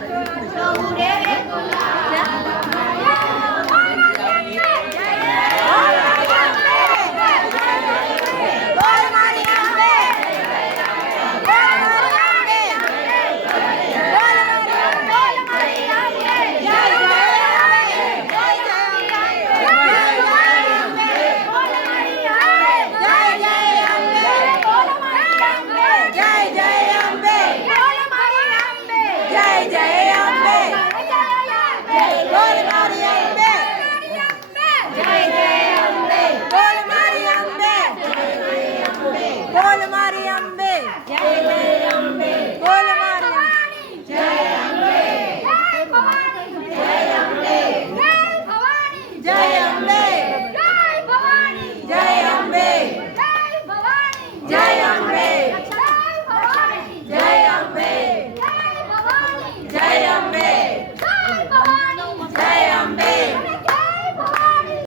yeah, yeah. Glória a